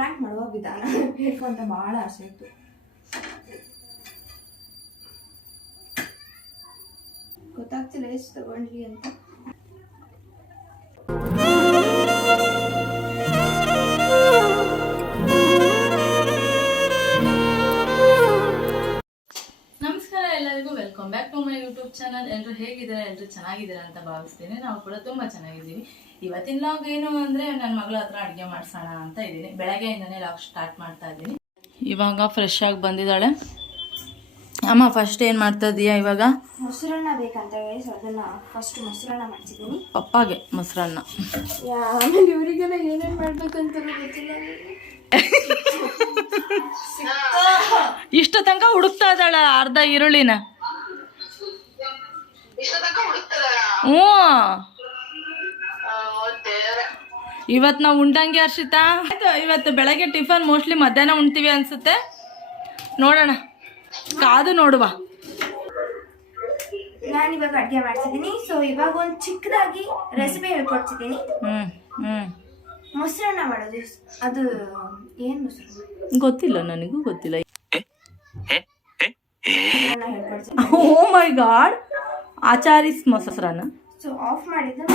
Frank ಮಾಡುವ ವಿಧಾನ ಬೇಕು ಅಂತ ಭಾಳ ಆಸೆ ಇತ್ತು. ಗೊತ್ತಾಗ್ತಿಲ್ಲ ಎಷ್ಟು ತಗೊಂಡ್ಲಿ ಅಂತ. ನಮಸ್ಕಾರ ಎಲ್ಲರಿಗೂ, welcome back to my YouTube channel. ಎಲ್ಲರೂ ಹೇಗಿದ್ದಾರೆ? ಎಲ್ಲರೂ ಚೆನ್ನಾಗಿದ್ದೀರಾ ಅಂತ ಭಾವಿಸ್ತೀನಿ. ನಾವು ಕೂಡ ತುಂಬ ಚೆನ್ನಾಗಿದ್ದೀವಿ. ಇವತ್ತಿನ ಲಾಗ್ ಏನು ಅಂದರೆ, ನನ್ನ ಮಗಳ ಹತ್ರ ಅಡುಗೆ ಮಾಡಿಸೋಣ ಅಂತ ಇದ್ದೀನಿ. ಬೆಳಗ್ಗೆಯಿಂದನೇ ಲಾಗ್ ಸ್ಟಾರ್ಟ್ ಮಾಡ್ತಾ ಇದ್ದೀನಿ. ಇವಾಗ ಫ್ರೆಶ್ ಆಗಿ ಬಂದಿದ್ದಾಳೆ. ಅಮ್ಮ ಫಸ್ಟ್ ಏನು ಮಾಡ್ತಾ ಇದೀಯಾ? ಇವಾಗ ಮೊಸರನ್ನ ಬೇಕಂತ ಹೇಳಿ ಅದನ್ನ ಫಸ್ಟ್ ಮೊಸರನ್ನ ಮಾಡ್ತಿದ್ದೀನಿ. ಪಪ್ಪಾಗೆ ಮೊಸರನ್ನ. ಆಮೇಲೆ ಇವರಿಗೆಲ್ಲ ಏನೇನು ಮಾಡ್ಬೇಕಂತ ಗೊತ್ತಿಲ್ಲ. ಇಷ್ಟ ತನಕ ಹುಡುಕ್ತಾ ಇದ್ದಾಳ ಅರ್ಧ ಈರುಳ್ಳಿನ. ಹ್ಞೂ, ಇವತ್ತು ನಾವು ಉಂಡಂಗೆ ಹರ್ಷಿತಾ. ಇವತ್ತು ಬೆಳಗ್ಗೆ ಟಿಫನ್ ಮೋಸ್ಟ್ಲಿ ಮಧ್ಯಾಹ್ನ ಉಣ್ತೀವಿ ಅನ್ಸುತ್ತೆ. ನೋಡೋಣ, ಕಾದು ನೋಡುವ. ನಾನು ಇವಾಗ ಅಡುಗೆ ಮಾಡ್ತಿದ್ದೀನಿ. ಸೊ ಇವಾಗ ಒಂದು ಚಿಕ್ಕದಾಗಿ ರೆಸಿಪಿ ಹೇಳ್ಕೊಡ್ತಿದ್ದೀನಿ. ಮೊಸರನ್ನ ಮಾಡೋದು. ಅದು ಏನು ಮೊಸರನ್ನ ಗೊತ್ತಿಲ್ಲ, ನನಗೂ ಗೊತ್ತಿಲ್ಲ. ಹೇಳ್ಕೊಡ್ತೀನಿ. ಓ ಮೈ ಗಾಡ್, ಆಚಾರಿಸ್ ಮೊಸರನ್ನ. ಸೊ ಆಫ್ ಮಾಡಿದ್ದು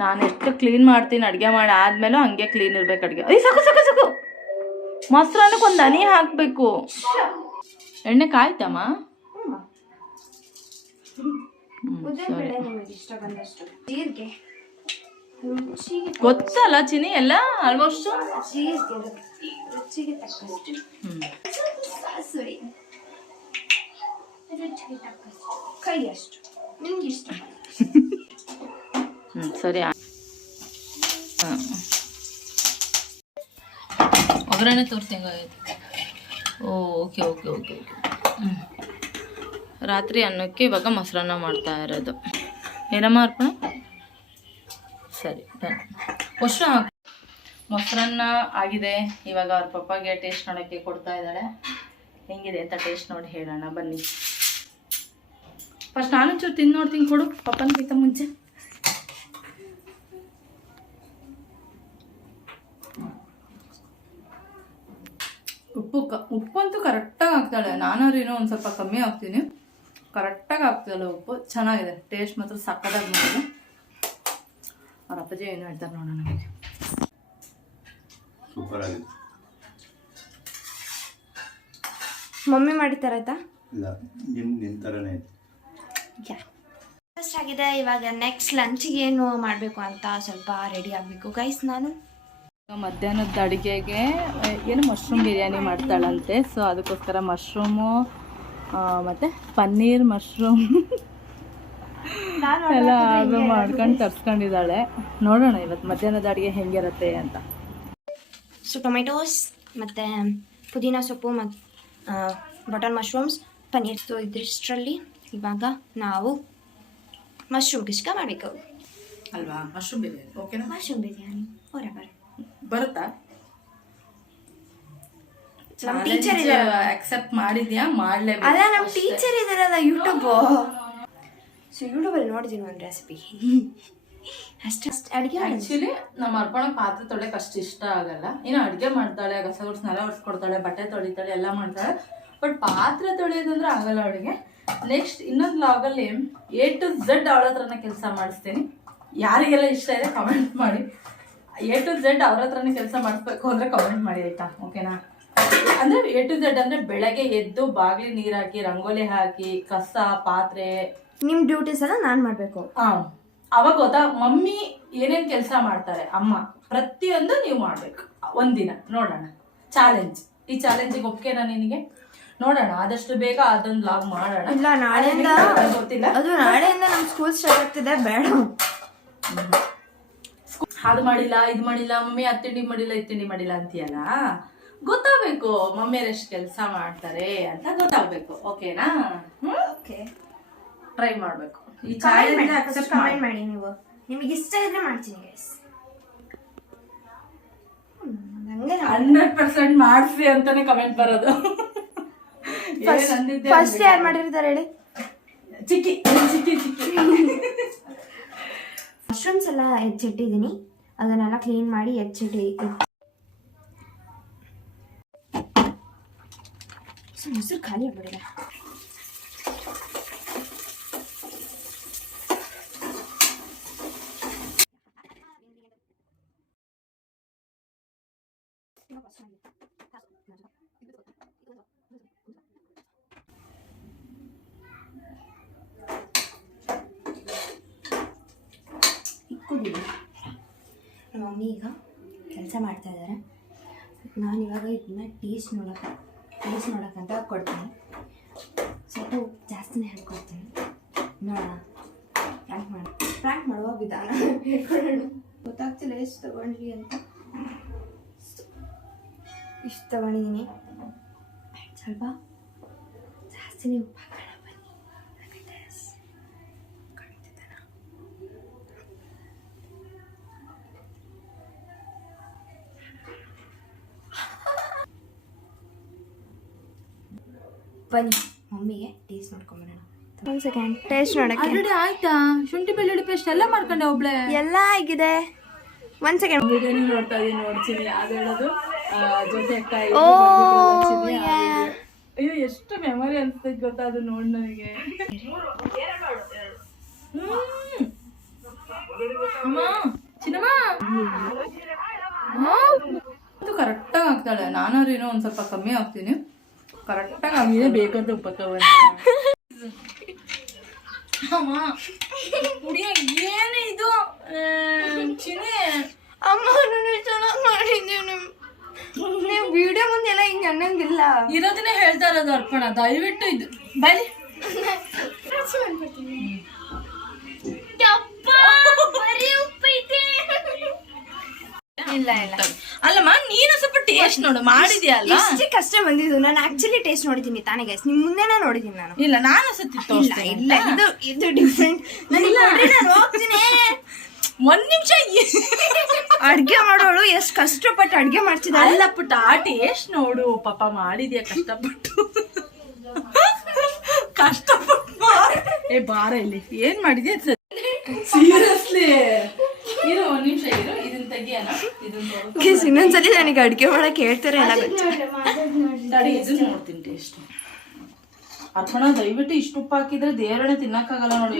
ನಾನು ಎಷ್ಟು ಕ್ಲೀನ್ ಮಾಡ್ತೀನಿ ಅಡುಗೆ ಮಾಡಿ ಆದ್ಮೇಲೂ ಹಂಗೆ ಕ್ಲೀನ್ ಇರ್ಬೇಕು ಅಡುಗೆ. ಅಯ್ಯ ಸಾಕು ಸಾಕು ಸಾಕು, ಮೊಸರನ್ನಕ್ಕೆ ಒಂದು ಹನಿ ಹಾಕಬೇಕು. ಎಣ್ಣೆ ಕಾಯ್ತಮ್ಮ. ಇಷ್ಟ ಬಂದಷ್ಟು ಜೀರಿಗೆ, ಗೊತ್ತಲ್ಲ ಚಿನಿ ಎಲ್ಲ ಆಲ್ಮೋಸ್ಟ್. ರುಚಿಗೆ ತಕ್ಕಷ್ಟು ಸಾಸುವೆ, ರುಚಿಗೆ ತಕ್ಕಷ್ಟು ಕೈ ಅಷ್ಟು ನಿಮ್ಗೆ ಇಷ್ಟ. ಸರಿ, ಒಗ್ಗರಣೆ ತೋರಿಸಿ ಹೆಂಗಾಗೈತೆ. Okay okay okay okay. ರಾತ್ರಿ ಅನ್ನಕ್ಕೆ ಇವಾಗ ಮೊಸರನ್ನ ಮಾಡ್ತಾ ಇರೋದು. ಏನಮ್ಮ ಅರ್ಪಣೆ? ಸರಿ, ಅಷ್ಟು ಹಾಕಿ. ಮೊಸರನ್ನ ಆಗಿದೆ. ಇವಾಗ ಅವ್ರ ಪಪ್ಪಾಗೆ ಟೇಸ್ಟ್ ನೋಡೋಕ್ಕೆ ಕೊಡ್ತಾ ಇದ್ದಾಳೆ. ಹೆಂಗಿದೆ ಅಂತ ಟೇಸ್ಟ್ ನೋಡಿ ಹೇಳೋಣ ಬನ್ನಿ. ಫಸ್ಟ್ ನಾನು ಚೂರು ತಿಂದು ನೋಡ್ತೀನಿ, ಕೊಡು ಪಪ್ಪನಿಗಿಂತ ಮುಂಚೆ. ಉಪ್ಪಂತೂ ಕರೆಕ್ಟಾಗಿ ಹಾಕ್ತಾಳೆ. ನಾನಾದ್ರೂ ಒಂದು ಸ್ವಲ್ಪ ಕಮ್ಮಿ ಹಾಕ್ತೀನಿ. ಕರೆಕ್ಟಾಗಿ ಹಾಕ್ತಾಳೆ ಉಪ್ಪು. ಚೆನ್ನಾಗಿದೆ, ಟೇಸ್ಟ್ ಮಾತ್ರ ಸಕ್ಕತ್ತಾಗಿ ಮಾಡಿದೆ. ಅವ್ರ ಅಪ್ಪಾಜಿ ಏನು ಹೇಳ್ತಾರೆ ನೋಡೋಣ. ನಮಗೆ ಸೂಪರ್ ಆಗಿದೆ. ಮಮ್ಮಿ ಮಾಡಿತಾರ ಆಯ್ತಾ? ಇಲ್ಲ, ನಿನ್ನ ಥರನೇ ಫಸ್ಟ್ ಆಗಿದೆ. ಇವಾಗ ನೆಕ್ಸ್ಟ್ ಲಂಚಿಗೆ ಏನು ಮಾಡಬೇಕು ಅಂತ ಸ್ವಲ್ಪ ರೆಡಿ ಆಗಬೇಕು ಗೈಸ್. ನಾನು ಮಧ್ಯಾಹ್ನದ ಅಡುಗೆಗೆ ಏನು ಮಶ್ರೂಮ್ ಬಿರಿಯಾನಿ ಮಾಡ್ತಾಳಂತೆ. ಸೊ ಅದಕ್ಕೋಸ್ಕರ ಮಶ್ರೂಮು ಮತ್ತು ಪನ್ನೀರ್ ಮಶ್ರೂಮ್ ಎಲ್ಲ ಆರ್ಡ್ರ್ ಮಾಡ್ಕೊಂಡು ತರಿಸ್ಕೊಂಡಿದ್ದಾಳೆ. ನೋಡೋಣ ಇವತ್ತು ಮಧ್ಯಾಹ್ನದ ಅಡುಗೆ ಹೆಂಗಿರುತ್ತೆ ಅಂತ. ಸೊ ಟೊಮೆಟೋಸ್ ಮತ್ತು ಪುದೀನ ಸೊಪ್ಪು ಮತ್ತು ಬಟನ್ ಮಶ್ರೂಮ್ಸ್, ಪನ್ನೀರ್. ಸೊ ಇದಿಷ್ಟರಲ್ಲಿ ಇವಾಗ ನಾವು ಮಶ್ರೂಮ್ ಕಿಶ್ಕ ಮಾಡಬೇಕು ಅಲ್ವಾ? ಮಶ್ರೂಮ್ ಬಿರಿಯಾನಿ ಓಕೆನಾ? ಮಶ್ರೂಮ್ ಬಿರಿಯಾನಿ ಬರೋಬರ್ ಬರುತ್ತಾ? ನಮ್ಮ ಟೀಚರ್ ಇದಾರಲ್ಲ, ಅಕ್ಸೆಪ್ಟ್ ಮಾಡಿದ್ಯಾ? ಮಾಡಲೇಬೇಕು. ಅಲ್ಲ, ನಮ್ಮ ಟೀಚರ್ ಇದಾರಲ್ಲ ಯೂಟ್ಯೂಬು. ಸೊ ಯೂಟ್ಯೂಬಲ್ಲಿ ನೋಡಿದ್ದೀನಿ ಒಂದು ರೆಸಿಪಿ ಅಷ್ಟು ಅಡುಗೆ. ಆ್ಯಕ್ಚುಲಿ ನಮ್ಮ ಅರ್ಪಣೆ ಪಾತ್ರೆ ತೊಳೆಯಕ್ಕೆ ಅಷ್ಟು ಇಷ್ಟ ಆಗಲ್ಲ. ಇನ್ನು ಅಡುಗೆ ಮಾಡ್ತಾಳೆ, ಕಸ ಗುಡಿಸಿ ನೆಲ ಒರೆಸ್ಕೊಡ್ತಾಳೆ, ಬಟ್ಟೆ ತೊಳಿತಾಳೆ, ಎಲ್ಲ ಮಾಡ್ತಾಳೆ. ಬಟ್ ಪಾತ್ರೆ ತೊಳೆಯೋದಂದ್ರೆ ಆಗಲ್ಲ ಅವಳಿಗೆ. ನೆಕ್ಸ್ಟ್ ಇನ್ನೊಂದು ಲಾಗಲ್ಲಿ A to Z ಅವಳ ಹತ್ರನೇ ಕೆಲಸ ಮಾಡಿಸ್ತೀನಿ. ಯಾರಿಗೆಲ್ಲ ಇಷ್ಟ ಇದೆ ಕಮೆಂಟ್ ಮಾಡಿ. A to Z ಅವ್ರ ಹತ್ರನೇ ಕೆಲಸ ಮಾಡಿಸ್ಬೇಕು ಅಂದರೆ ಕಮೆಂಟ್ ಮಾಡಿ ಆಯಿತಾ? ಓಕೆನಾ? ಅಂದರೆ A to Z ಅಂದರೆ ಬೆಳಗ್ಗೆ ಎದ್ದು ಬಾಗಿಲು ನೀರು ಹಾಕಿ, ರಂಗೋಲಿ ಹಾಕಿ, ಕಸ ಪಾತ್ರೆ, ನಿಮ್ಮ ಡ್ಯೂಟೀಸ್ ಎಲ್ಲ ನಾನು ಮಾಡಬೇಕು. ಅವಾಗ ಗೊತ್ತಾ ಮಮ್ಮಿ ಏನೇನು ಕೆಲಸ ಮಾಡ್ತಾರೆ, ಅಮ್ಮ ಪ್ರತಿಯೊಂದು ನೀವು ಮಾಡಬೇಕು. ಒಂದಿನ ನೋಡೋಣ, ಚಾಲೆಂಜ್. ಈ ಚಾಲೆಂಜಿಗೆ ಒಪ್ಕೆನಾ ನಿನಗೆ? ನೋಡೋಣ, ಆದಷ್ಟು ಬೇಗ ಅದೊಂದು ಲಾಗ್ ಮಾಡೋಣ. ಇಲ್ಲ, ನಾಳೆಯಿಂದ ಗೊತ್ತಿಲ್ಲ. ಅದು ನಾಳೆಯಿಂದ ನಮ್ಮ ಸ್ಕೂಲ್ ಸ್ಟಾರ್ಟ್ ಆಗ್ತಿದೆ. ಬೇಡ, ಅದು ಮಾಡಿಲ್ಲ, ಇದು ಮಾಡಿಲ್ಲ, ಮಮ್ಮಿ ಅದು ತಿಂಡಿ ಮಾಡಿಲ್ಲ, ಇದು ತಿಂಡಿ ಮಾಡಿಲ್ಲ ಅಂತೀಯಲ್ಲ. ಗೊತ್ತಾಗಬೇಕು ಮಮ್ಮಿಯರು ಎಷ್ಟು ಕೆಲಸ ಮಾಡ್ತಾರೆ ಅಂತ ಗೊತ್ತಾಗಬೇಕು. ಓಕೆನಾ? ಓಕೆ, ಟ್ರೈ ಮಾಡಬೇಕು. ಈ ಚಾಲೆಂಜ್ ಅಕ್ಸೆಪ್ಟ್ ಕಮೆಂಟ್ ಮಾಡಿ. ನೀವು ನಿಮಗೆ ಇಷ್ಟ ಇದ್ರೆ ಮಾಡ್ತೀನಿ ಗೈಸ್. 100% ಮಾಡಿಸಿ ಅಂತಾನೆ ಕಮೆಂಟ್ ಬರೋದು. ಫಸ್ಟ್ ಯಾರು ಮಾಡಿರ್ತಾರೆ ಹೇಳಿ? ಚಿಕ್ಕಿ ಚಿಕ್ಕಿ ಚಿಕ್ಕಿ ಮಶ್ರೂಮ್ಸ್ ಎಲ್ಲ ಹೆಚ್ಚಿಟ್ಟಿದ್ದೀನಿ, ಅದನ್ನೆಲ್ಲ ಕ್ಲೀನ್ ಮಾಡಿ ಮೊಸರು ಖಾಲಿ ಆಗ್ಬಿಡಿಲ್ಲ. ನಮ್ಮ ಮಮ್ಮಿ ಈಗ ಕೆಲಸ ಮಾಡ್ತಾ ಇದ್ದಾರೆ. ನಾನು ಇವಾಗ ಇದನ್ನ ಟೇಸ್ಟ್ ನೋಡೋಕ್ಕಂತ ಕೊಡ್ತೀನಿ. ಸ್ವಲ್ಪ ಜಾಸ್ತಿನೇ ಹೇಳ್ಕೊಡ್ತೀನಿ. ನೋಡೋಣ, ಪ್ರ್ಯಾಂಕ್ ಮಾಡುವ ವಿಧಾನ ಹೇಳ್ಕೊಡೋಣ. ಗೊತ್ತಾಗ್ತಿಲ್ಲ ಎಷ್ಟು ತಗೊಂಡ್ಲಿ ಅಂತ. ಇಷ್ಟು ತಗೊಂಡಿದ್ದೀನಿ, ಸ್ವಲ್ಪ ಜಾಸ್ತಿನೇ ಉಪ್ಪು ಹಾಕೋಣ ಬನ್ನಿ. ಬನ್ನಿ ಮಮ್ಮಿಗೆ ಟೇಸ್ಟ್ ನೋಡ್ಕೊಂಬರೋಣ. ಒಂದು ಸೆಕೆಂಡ್ ಟೇಸ್ಟ್ ನೋಡಕ್ಕೆ. ಆಲ್ರೆಡಿ ಆಯ್ತಾ? ಶುಂಠಿ ಬೆಳ್ಳುಳ್ಳಿ ಪೇಸ್ಟ್ ಎಲ್ಲ ಮಾಡ್ಕೊಂಡೆ ಒಬ್ಳೆ? ಎಲ್ಲ ಆಗಿದೆ. ಒಂದು ಸೆಕೆಂಡ್ ವಿಡಿಯೋ ನೋಡ್ತಾ ಇದೀನಿ, ನೋಡ್ತೀನಿ. ಅದು ಹೇಳೋದು ಜೊತೆಕಾಯಿ. ಅಯ್ಯೋ ಎಷ್ಟು ಮೆಮೊರಿ ಅನ್ಸ್ತೈತೆ ಗೊತ್ತಾ ಅದು ನೋಡಿ ನನಗೆ. ಕರೆಕ್ಟಾಗಿ ಆಗ್ತಾಳೆ. ನಾನಾರು ಏನೋ ಒಂದ್ ಸ್ವಲ್ಪ ಕಮ್ಮಿ ಆಗ್ತೀನಿ. ಕರೆಕ್ಟಾಗಿ ಆಗಿದೆ. ಬೇಕಂತ ಉಪ್ಪಕ್ಕ ಅಮ್ಮ ಕುಡಿಯ ಏನು ಇದು ಚಿನಿ. ಅಮ್ಮ ಚೆನ್ನಾಗಿ ಮಾಡಿದ್ದೀವಿ. ನೀವು ವಿಡಿಯೋ ಮುಂದೆ ಎಲ್ಲ ಹಿಂಗೆ ಅನ್ನಂಗಿಲ್ಲ. ಇರೋದನ್ನೇ ಹೇಳ್ತಾ ಇರೋದು ಅರ್ಪಣ. ದಯವಿಟ್ಟು ಇದು ಬಲಿ ಇಲ್ಲ ಇಲ್ಲ ಅಲ್ಲಮ್ಮ, ನೀನು ಸ್ವಲ್ಪ ಟೇಸ್ಟ್ ನೋಡು. ಮಾಡಿದ್ಯಲ್ಲ, ಇಷ್ಟಕ್ಕಷ್ಟೇ ಬಂದಿದ್ದು. ನಾನು ಆಕ್ಚುಲಿ ಟೇಸ್ಟ್ ನೋಡಿದ್ದೀನಿ ತಾನೇ ಗೈಸ್, ನಿಮ್ ಮುಂದೆನೇ ನೋಡಿದ್ದೀನಿ ನಾನು. ಇಲ್ಲ ನಾನು ಸತಿ ಇಲ್ಲ ಇದು ಡಿಫ್ರೆಂಟ್. ನಾನು ಹೋಗ್ತೀನಿ. ಒಂದ್ ನಿಮಿಷ. ಅಡ್ಗೆ ಮಾಡೋಳು ಎಷ್ಟು ಕಷ್ಟಪಟ್ಟು ಅಡ್ಗೆ ಮಾಡ್ತಿದ್ದಾಳೆ. ಅಲ್ಲ ಪುಟ್ಟ, ಟೇಸ್ಟ್ ನೋಡು. ಪಾಪ ಮಾಡಿದ್ಯಾ ಕಷ್ಟಪಟ್ಟು. ಏ ಬಾರ ಇಲ್ಲಿ, ಏನ್ ಮಾಡಿದ್ಯಾ ಸೀರಿಯಸ್ಲಿ. ಇರು ಒಂದ್ ನಿಮಿಷ ಇರು, ಇದನ್ನ ತೆಗಿಯೋಣ. ಇನ್ನೊಂದ್ಸಲಿ ನನಗೆ ಅಡ್ಗೆ ಮಾಡಕ್ ಹೇಳ್ತಾರೆ ಎಲ್ಲ ತಡಿ, ಇದನ್ನ ನೋಡ್ತೀನಿ ಟೇಸ್ಟ್. ಅರ್ಪಣ ದಯವಿಟ್ಟು ಇಷ್ಟು ಉಪ್ಪು ಹಾಕಿದ್ರೆ ದೇವರನ್ನ ತಿನ್ನಕ್ಕಾಗಲ್ಲ ನೋಡಿ.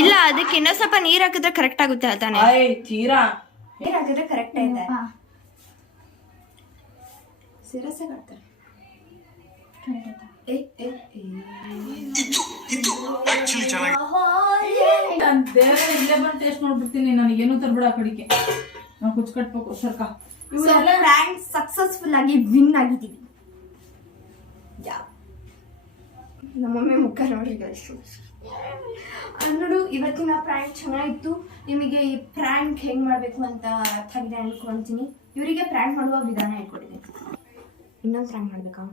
ಇಲ್ಲ, ಅದಕ್ಕೆ ಇನ್ನೂ ಸ್ವಲ್ಪ ನೀರ್ ಹಾಕಿದ್ರೆ ಕರೆಕ್ಟ್ ಆಗುತ್ತೆ ತಾನೆ. ತೀರಾ ನೀರ್ ಹಾಕಿದ್ರೆ ಕರೆಕ್ಟ್ ಐತೆ. ಸಿರಸೆ ಕಟ್ತಾರೆ. ದೇವರ ಇಲ್ಲೇ ಬಂದು ಟೇಸ್ಟ್ ಮಾಡ್ಬಿಡ್ತೀನಿ. ನನಗೇನು ತರ್ಬಿಡ ಆ ಕಡೆಗೆ. ನಾವು ಕುಚ್ ಕಟ್ಬೇಕು ಸರ್ಕ. ಪ್ರ್ಯಾಂಕ್ ಸಕ್ಸಸ್ಫುಲ್ ಆಗಿ ವಿನ್ ಆಗಿದ್ದೀವಿ. ನಮ್ಮಮ್ಮೆ ಮುಖ ನೋಡ್ರಿ ನೋಡು. ಇವತ್ತಿನ ಪ್ರ್ಯಾಂಕ್ ಚೆನ್ನಾಗಿತ್ತು. ನಿಮಗೆ ಈ ಪ್ರ್ಯಾಂಕ್ ಹೆಂಗ್ ಮಾಡ್ಬೇಕು ಅಂತ ಅರ್ಥ ಆಗಿದೆ ಅನ್ಕೊಂತೀನಿ. ಇವರಿಗೆ ಪ್ರ್ಯಾಂಕ್ ಮಾಡುವ ವಿಧಾನ ಹೇಳ್ಕೊಟ್ಟಿದ್ದೀನಿ. ಇನ್ನೊಂದು ಪ್ರ್ಯಾಂಕ್ ಮಾಡ್ಬೇಕಾ?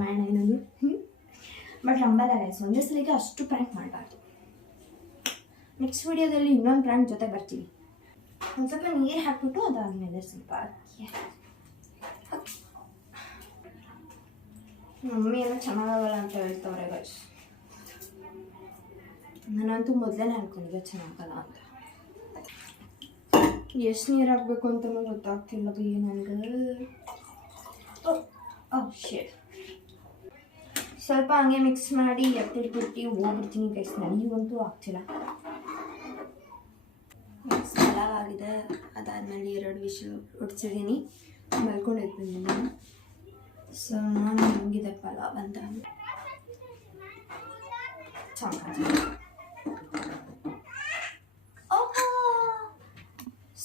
ಮಾಡೋಣ ಇನ್ನೊಂದು. ಬಟ್ ನಂಬಲ್ಲ ಗೈಸ್, ಒಂದೇ ಸಲಿಗೆ ಅಷ್ಟು ಪ್ರ್ಯಾಂಕ್ ಮಾಡಬಾರ್ದು. ನೆಕ್ಸ್ಟ್ ವಿಡಿಯೋದಲ್ಲಿ ಇನ್ನೊಂದು ಪ್ರ್ಯಾಂಕ್ ಜೊತೆ ಬರ್ತೀವಿ. ಒಂದು ಸ್ವಲ್ಪ ನೀರು ಹಾಕ್ಬಿಟ್ಟು ಅದಾದಮೇಲೆ ಸ್ವಲ್ಪ ಮಮ್ಮಿ ಏನೋ ಚೆನ್ನಾಗಲ್ಲ ಅಂತ ಹೇಳ್ತವ್ರೆ ಗೈಸ್. ನಾನಂತೂ ಮೊದಲೇ ಅನ್ಕೊಂಡಿದ್ದೆ ಚೆನ್ನಾಗಲ್ಲ ಅಂತ. ಎಷ್ಟು ನೀರು ಹಾಕ್ಬೇಕು ಅಂತಲೂ ಗೊತ್ತಾಗ್ತಿಲ್ಲ ಬಿ ನನಗೆ. ಶೇರ್ ಸ್ವಲ್ಪ ಹಂಗೆ ಮಿಕ್ಸ್ ಮಾಡಿ ಎತ್ತಿಟ್ಬಿಟ್ಟು ಹೋಗ್ಬಿಡ್ತೀನಿ ಗೈಸ್. ನನಗಂತೂ ಆಗ್ತಿಲ್ಲ. ಪಲಾವ್ ಆಗಿದೆ. ಅದಾದಮೇಲೆ 2 ವಿಷಲ್ ಹೊಡ್ಸಿದ್ದೀನಿ. ಮಲ್ಕೊಂಡಿದ್ದೀನಿ. ಸೊ ನಾನು ಹಂಗಿದೆ ಪಲಾವ್ ಅಂತ.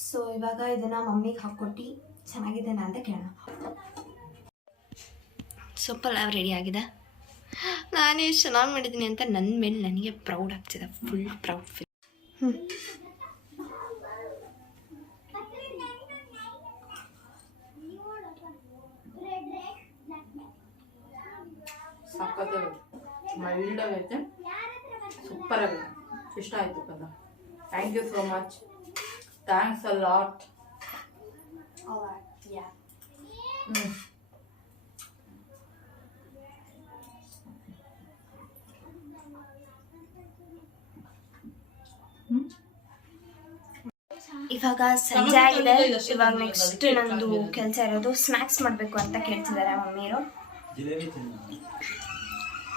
ಸೊ ಇವಾಗ ಇದನ್ನ ಮಮ್ಮಿಗೆ ಹಾಕ್ಕೊಟ್ಟು ಚೆನ್ನಾಗಿದ್ದೇನೆ ಅಂತ ಕೇಳೋಣ. ಸೊ ಪಲಾವ್ ರೆಡಿ ಆಗಿದೆ. ನಾನು ಎಷ್ಟು ಚೆನ್ನಾಗಿ ಮಾಡಿದ್ದೀನಿ ಅಂತ ನನ್ನ ಮೇಲೆ ನನಗೆ ಪ್ರೌಡ್ ಆಗ್ತಿದೆ. Full proud feel. ಮೈಲ್ಡ್ ಆಗೈತೆ, ಸೂಪರ್ ಆಗೈತೆ. ಇಷ್ಟ ಆಯ್ತು ಪದ. Thank you so much. Thanks a lot. ಇವಾಗ ಸಂಜೆ ಆಗಿದೆ. ಇವಾಗ ನೆಕ್ಸ್ಟ್ ನಂದು ಕೆಲಸ ಇರೋದು ಸ್ನ್ಯಾಕ್ಸ್ ಮಾಡಬೇಕು ಅಂತ ಕೇಳ್ತಿದ್ದಾರೆ ಮಮ್ಮಿಯರು.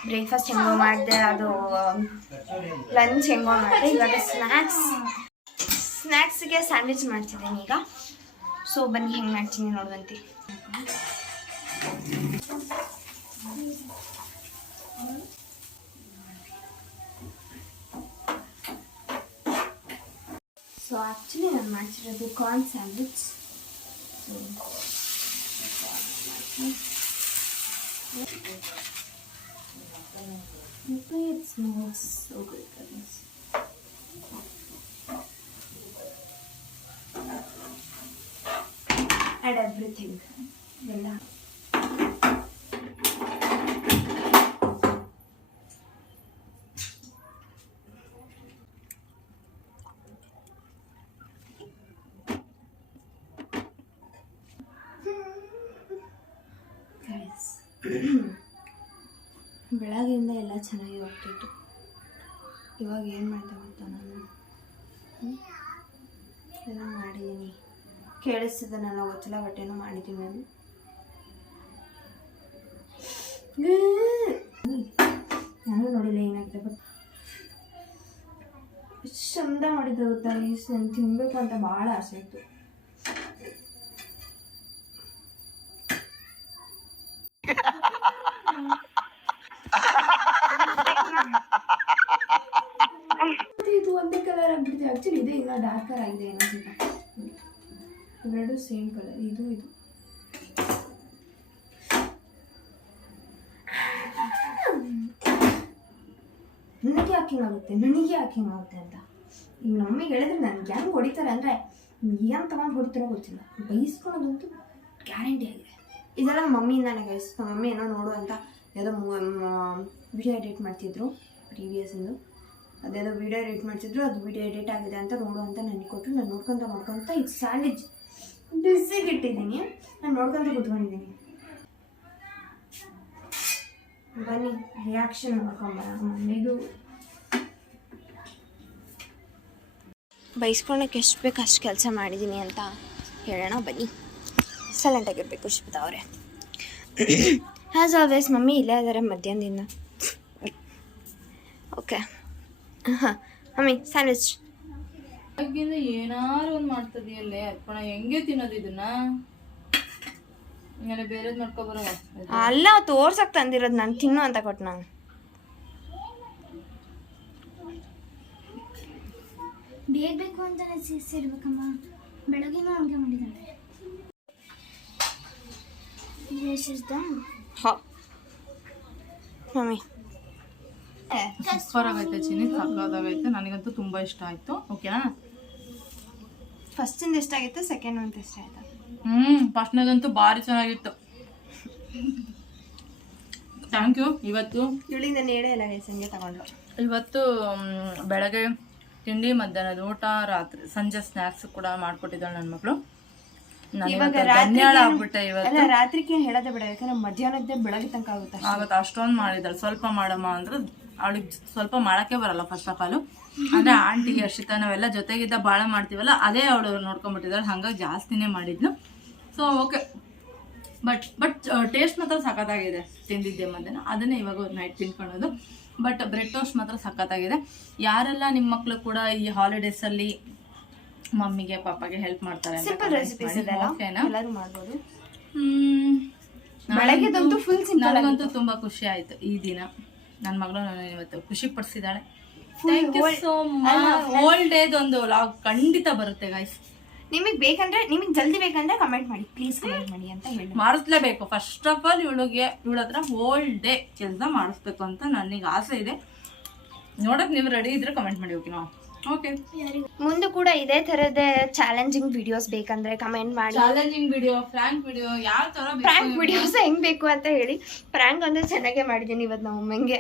ಬ್ರೇಕ್ಫಾಸ್ಟ್ ಹೆಂಗೋ ಮಾಡಿದೆ, ಅದು ಲಂಚ್ ಹೆಂಗೋ ಮಾಡಿದೆ. ಇವಾಗ ಸ್ನ್ಯಾಕ್ಸ್ಗೆ ಸ್ಯಾಂಡ್ವಿಚ್ ಮಾಡ್ತಿದ್ದೀನಿ ಈಗ. ಸೊ ಬನ್ನಿ ಹೆಂಗೆ ಮಾಡ್ತೀನಿ ನೋಡುವಂತೆ. ಸೊ ಆ್ಯಕ್ಚುಲಿ ನಾನು ಮಾಡ್ತಿರೋದು corn sandwich. So it smells so good, guys. Add everything. Vella. Guys. ಬೆಳಗ್ಗೆಯಿಂದ ಎಲ್ಲ ಚೆನ್ನಾಗಿ ಹೋಗ್ತಿತ್ತು. ಇವಾಗ ಏನು ಮಾಡ್ತಾ ಗೊತ್ತಾ, ನಾನು ಎಲ್ಲ ಮಾಡಿದ್ದೀನಿ. ಕೇಳಿಸ್ತಿದ್ದೆ ನನಗೆ ಗೊತ್ತಿಲ್ಲ, ಬಟ್ ಏನೋ ಮಾಡಿದ್ದೀನಿ ನಾನು. ನಾನು ನೋಡಿಲ್ಲ ಏನಾಗಿದೆ, ಬಟ್ ಎಷ್ಟು ಚಂದ ಮಾಡಿದ್ದೆ ಗೊತ್ತಾ. ನಾನು ತಿನ್ನಬೇಕು ಅಂತ ಭಾಳ ಆಸೆ ಇತ್ತು. ಇದು ಒಂದೇ ಕಲರ್ ಆಗ್ಬಿಟ್ಟಿದೆ. ಆಕ್ಚುಲಿ ಇದೆ ಇಲ್ಲ ಡಾರ್ಕರ್ ಆಗಿದೆ ಏನೋ ಸ್ವಲ್ಪ. ಇವೆರಡು ಸೇಮ್ ಕಲರ್, ಇದು ನನಗೆ ಹಾಕಿಂಗ್ ಆಗುತ್ತೆ ಅಂತ ಈಗ ನಮ್ಮಿಗೆ ಹೇಳಿದ್ರೆ ನನಗೆ ಹೆಂಗೆ ಹೊಡಿತಾರೆ ಅಂದರೆ ಏನು ತಗೊಂಡು ಹೊಡಿತಾರೋ ಗೊತ್ತಿಲ್ಲ. ಬೈಸ್ಕೊಳ್ಳೋದಂತೂ ಗ್ಯಾರಂಟಿ ಆಗಿದೆ. ಇದೆಲ್ಲ ಮಮ್ಮಿಯಿಂದಾನೆ ಗೈಸ್. ನಮ್ಮ ಮಮ್ಮಿ ಏನೋ ನೋಡು ಅಂತ ಯಾವುದೋ ವಿಡಿಯೋ ಎಡಿಟ್ ಮಾಡ್ತಿದ್ರು ಪ್ರೀವಿಯಸ್ಸಿಂದು. ಅದೇನೋ ವಿಡಿಯೋ ಎಡಿಟ್ ಮಾಡ್ತಿದ್ರು, ಅದು ವಿಡಿಯೋ ಎಡಿಟ್ ಆಗಿದೆ ಅಂತ ನೋಡು ಅಂತ ನನಗೆ ಕೊಟ್ಟರು. ನಾನು ನೋಡ್ಕೊತ ಈಗ ಸ್ಯಾಂಡ್ವಿಚ್ ಬಿಸಿಗೆ ಇಟ್ಟಿದ್ದೀನಿ. ನಾನು ನೋಡ್ಕೊತ ಕೂತ್ಕೊಂಡಿದ್ದೀನಿ. ಬನ್ನಿ ರಿಯಾಕ್ಷನ್ ನೋಡ್ಕೊಂಬರೋಣ. ಇದು ಬೈಸ್ಕೊಳಕ್ಕೆ ಎಷ್ಟು ಬೇಕು ಅಷ್ಟು ಕೆಲಸ ಮಾಡಿದ್ದೀನಿ ಅಂತ ಹೇಳೋಣ ಬನ್ನಿ. ಸೈಲೆಂಟಾಗಿರ್ಬೇಕು ಪುಷ್ಪಿತಾ ಅವರೇ. ಹ್ಯಾಸ್ ಆಲ್ವೇಸ್ ಮಮ್ಮಿ ಇಲ್ಲೇ ಇದ್ದಾರೆ ಮಧ್ಯಾಹ್ನದಿಂದ. ಓಕೆ ಹಾಂ ಮಮ್ಮಿ ಸ್ಯಾಂಡ್ವಿಚ್ ಏನಾರು ಒಂದು ಮಾಡ್ತದೆಯಲ್ಲೇ ಅರ್ಪಣ. ಹೆಂಗೆ ತಿನ್ನೋದು ಇದನ್ನ? ಬೇರೆದ್ ಮಾಡ್ಕೊಬರೋ ಅಲ್ಲ, ತೋರ್ಸಕ್ ತಂದಿರೋದು ನಾನು ತಿನ್ನು ಅಂತ ಕೊಟ್ಟು. ನಾನು ಬೇಕು ಅಂತಾನೆ ಸೇರ್ಬೇಕಮ್ಮ. ಬೆಳಗ್ಗೆನೂ ಹಂಗೆ ಮಾಡಿದ್ದಾನೆ. ಮಮ್ಮಿ ಸೂಪರ್ ಆಗೈತೆ ಚಿನಿ, ಸಕ್ಕದಾಗೈತೆ. ನನಗಂತೂ ತುಂಬ ಇಷ್ಟ ಆಯಿತು. ಓಕೆನಾ? ಫಸ್ಟಿಂದ ಇಷ್ಟ ಆಗಿತ್ತು, ಸೆಕೆಂಡ್ ಅಂತ ಇಷ್ಟ ಆಯ್ತು. ಫಸ್ಟ್ನದಂತೂ ಭಾರಿ ಚೆನ್ನಾಗಿತ್ತು. Thank you. ಇವತ್ತು ಇವಳಿಂದ ನೇಳೆ ಎಲ್ಲ ಸಂಜೆ ತಗೊಂಡ್ರು. ಇವತ್ತು ಬೆಳಗ್ಗೆ ತಿಂಡಿ, ಮಧ್ಯಾಹ್ನದ ಊಟ, ರಾತ್ರಿ ಸಂಜೆ ಸ್ನ್ಯಾಕ್ಸ್ ಕೂಡ ಮಾಡ್ಕೊಟ್ಟಿದ್ದಾಳೆ ನನ್ನ ಮಗಳು. ಆಗ್ಬಿಟ್ಟೆ ಇವತ್ತು. ರಾತ್ರಿಗೆ ಹೇಳೋದೇ ಬೇಡ, ಯಾಕಂದ್ರೆ ಮಧ್ಯಾಹ್ನದ್ದೇ ಬೆಳಗ್ಗೆ ತನಕ ಆಗುತ್ತೆ. ಅಷ್ಟೊಂದು ಮಾಡಿದಾಳೆ. ಸ್ವಲ್ಪ ಮಾಡಮ್ಮ ಅಂದ್ರೆ ಅವಳಿಗೆ ಸ್ವಲ್ಪ ಮಾಡಕ್ಕೆ ಬರಲ್ಲ ಫಸ್ಟ್ ಆಫ್ ಆಲ್. ಅಂದ್ರೆ ಆಂಟಿ ಹರ್ಷಿತಾ ನಾವೆಲ್ಲ ಜೊತೆಗಿದ್ದ ಭಾಳ ಮಾಡ್ತೀವಲ್ಲ, ಅದೇ ಅವಳು ನೋಡ್ಕೊಂಡ್ಬಿಟ್ಟಿದ್ದಾಳೆ. ಹಂಗಾಗಿ ಜಾಸ್ತಿನೇ ಮಾಡಿದ್ಲು. ಸೊ ಓಕೆ, ಬಟ್ ಟೇಸ್ಟ್ ಮಾತ್ರ ಸಖತ್ತಾಗಿದೆ. ತಿಂದಿದ್ದೆ ಮಧ್ಯಾಹ್ನ, ಅದನ್ನೇ ಇವಾಗ ನೈಟ್ ತಿನ್ಕೊಳ್ಳೋದು. ಬಟ್ ಬ್ರೆಡ್ ಟೋಸ್ಟ್ ಮಾತ್ರ ಸಖತ್ತಾಗಿದೆ. ಯಾರೆಲ್ಲ ನಿಮ್ಮ ಮಕ್ಕಳು ಕೂಡ ಈ ಹಾಲಿಡೇಸಲ್ಲಿ ಮಮ್ಮಿಗೆ ಪಾಪಾಗೆ ಹೆಲ್ಪ್ ಮಾಡ್ತಾರೆ ನನಗಂತೂ ತುಂಬಾ ಖುಷಿ ಆಯ್ತು ಈ ದಿನ. ನನ್ನ ಮಗಳು ನಾನು ಇವತ್ತು ಖುಷಿ ಪಡಿಸಿದಾಳೆ. Thank you so much. Whole ಡೇದೊಂದು ವ್ಲಾಗ್ ಖಂಡಿತ ಬರುತ್ತೆ ಗೈಸ್. ನಿಮಗೆ ಬೇಕಂದ್ರೆ, ನಿಮಗೆ ಜಲ್ದಿ ಬೇಕಂದ್ರೆ ಕಮೆಂಟ್ ಮಾಡಿ, ಪ್ಲೀಸ್ ಕಮೆಂಟ್ ಮಾಡಿ ಅಂತ ಹೇಳಿ. ಮಾಡಿಸ್ಲೇಬೇಕು. ಫಸ್ಟ್ ಆಫ್ ಆಲ್ ಇವಳ ಹತ್ರ ಹೋಲ್ ಡೇ ಕೆಲಸ ಮಾಡಿಸ್ಬೇಕು ಅಂತ ನನಗೆ ಆಸೆ ಇದೆ. ನೋಡಕ್ ನೀವು ರೆಡಿ ಇದ್ರೆ ಕಮೆಂಟ್ ಮಾಡಿ. ಓಕೆ ನಾವು ಓಕೆ. ಮುಂದೆ ಕೂಡ ಇದೇ ತರದ ಚಾಲೆಂಜಿಂಗ್ ವಿಡಿಯೋಸ್ ಬೇಕಂದ್ರೆ ಕಮೆಂಟ್ ಮಾಡಿ. ಚಾಲೆಂಜಿಂಗ್ ವಿಡಿಯೋ, ಫ್ರಾಂಕ್ ವಿಡಿಯೋ, ಯಾವ ತರ ಫ್ರಾಂಕ್ ವಿಡಿಯೋಸ್ ಹೆಂಗ್ ಬೇಕು ಅಂತ ಹೇಳಿ. ಫ್ರಾಂಕ್ ಅಂದ್ರೆ ಚೆನ್ನಾಗೇ ಮಾಡಿದ್ದೀನಿ ಇವತ್ತು ನಾವು ಅಮ್ಮಂಗೆ.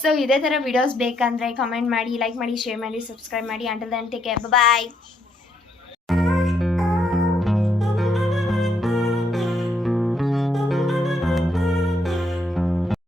ಸೊ ಇದೇ ಥರ ವಿಡಿಯೋಸ್ ಬೇಕಂದ್ರೆ ಕಮೆಂಟ್ ಮಾಡಿ, ಲೈಕ್ ಮಾಡಿ, ಶೇರ್ ಮಾಡಿ, ಸಬ್ಸ್ಕ್ರೈಬ್ ಮಾಡಿ. ಅಂಟಿಲ್ ದೆನ್ ಟೇಕ್ ಕೇರ್, ಬಾಯ್.